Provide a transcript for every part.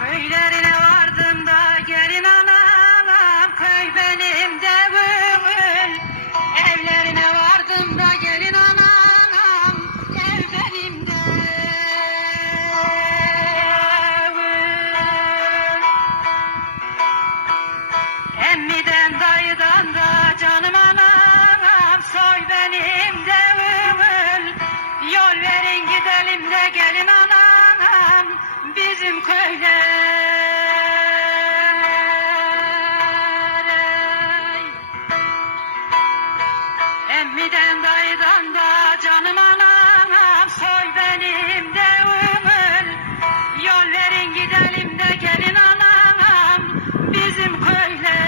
Köylerine vardım da gelin anam, köy benim devimim. Evlerine vardım da gelin anam, ev benim devim. Emmiden dayıdan da canım anam, soy benim devimim. Yol verin gidelim de gelin anam, bizim köylere. Emmiden dayıdan da canım anam, soy benim devimim. Yol verin gidelim de gelin anam, bizim köylere.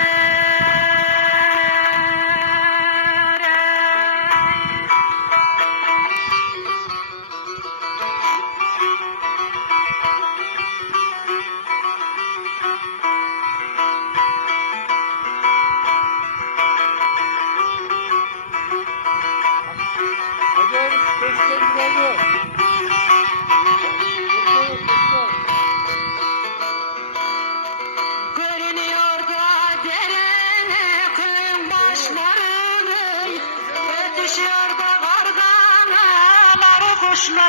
Görünüyor da derene köyün başlarını, ötüşüyor da karganaları kuşlar.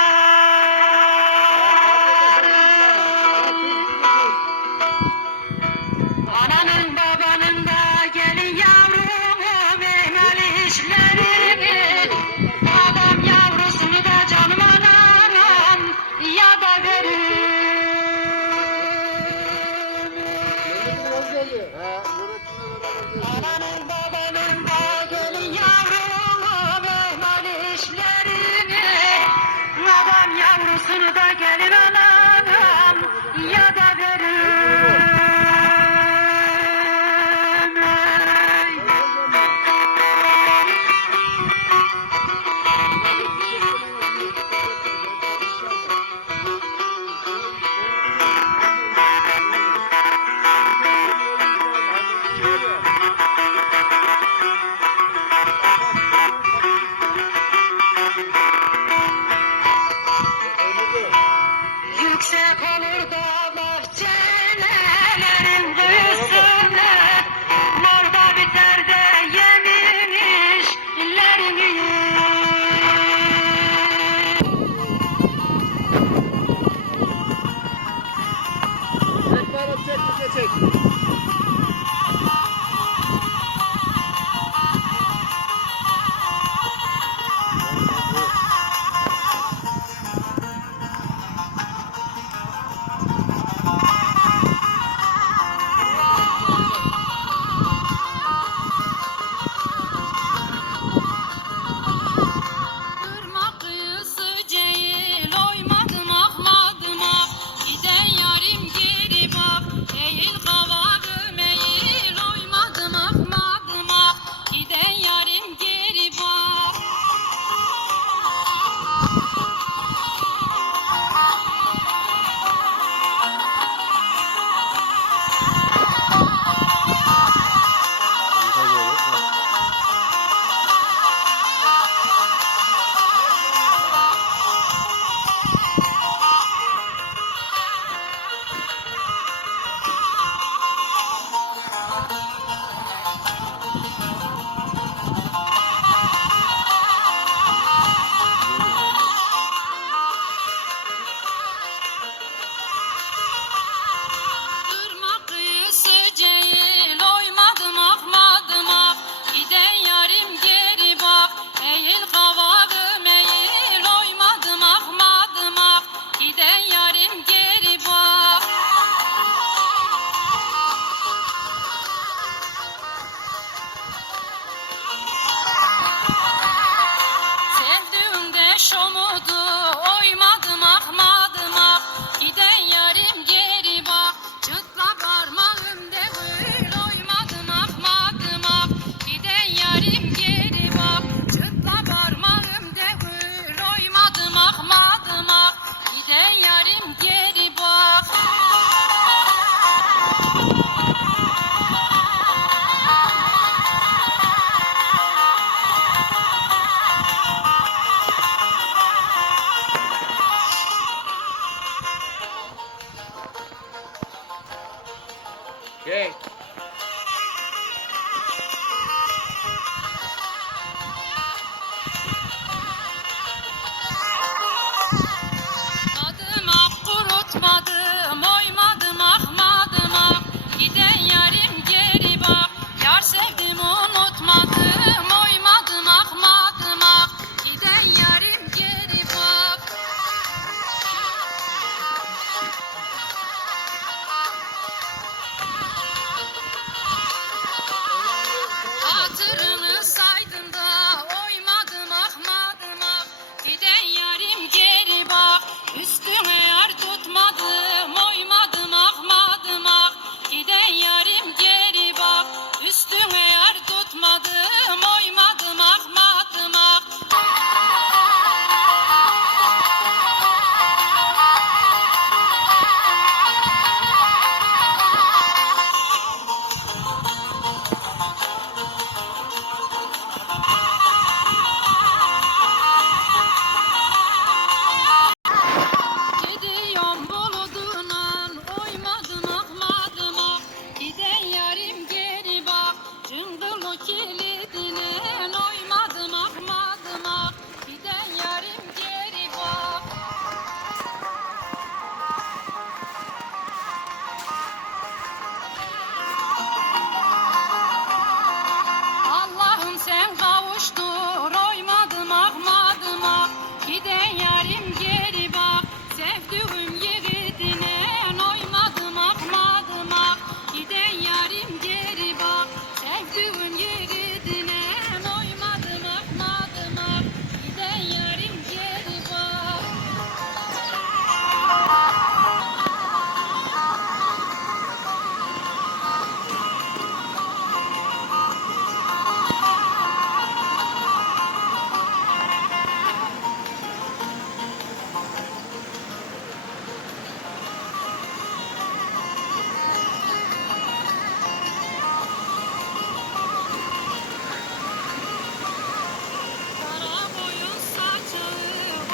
Ananın babanın da gelin yavrum emel işlerini, adam yavrusunu da canım anam ya da verir. Ananın babanın da gelin yavrum emel işlerini, adam yavrusunu da gelin anam ya da verir. Çek. Adım ah kurutmadım, oymadım ahmadım ah. Giden yarim geri bak, yar sevdim unutmadım, oymadım ahmadım ah. Giden yarim geri bak. Hatırını saydım da oymadım ahmadım ah. Giden yarim geri bak, üstüne yar tutmadım, oymadım ahmadım ah. Giden yarim geri bak, üstüne yar tutmadım, oymadım ahmadım ah. Gidiyorum buludunan, oymadım ahmadım ah. Giden yarim geri bak, cıngılı kilidine, oymadım ahmadım ah. Giden yarim geri bak. Allah'ım sen kavuştur, oymadım ahmadım ah. Giden yarim geri bak, sevdiğim yiğidine, oymadım ahmadım ah. Giden yarim geri bak, sevdiğim yiğidine, oymadım ahmadım ah. Giden yarim geri bak. Kara boyun saçağı,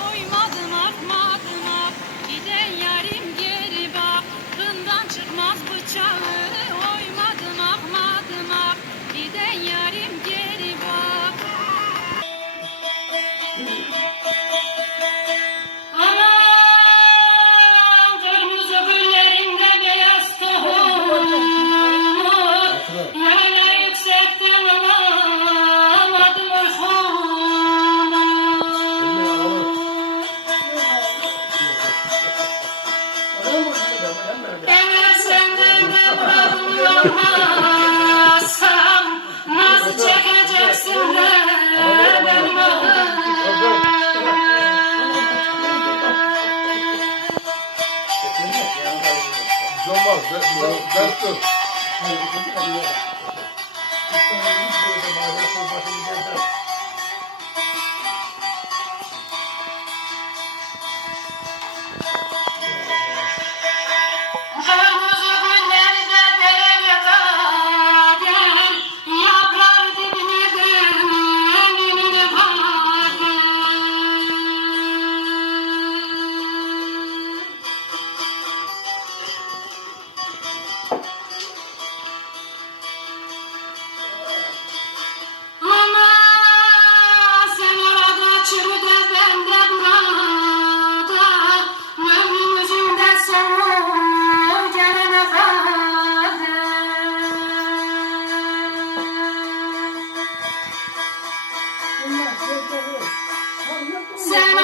oymadım akmadım ak. Giden yarim geri bak, kından çıkmaz bıçağı, oymadım akmadım ak. Giden yarim geri bak. Anam kırmızı güllerinde beyaz tohum, yayla yüksekten alamadım uykumu. Eğer senden de bırakmazsam, nasıl çekeceksin de benim ağrımı? Olmaz. Ders dur. Kırmızı günlerde derede kader, yaprak dibine dönümünü kader. Ama sen orada çürü de ben de burada, ömrümüzün de sonu gelene kadar. Sen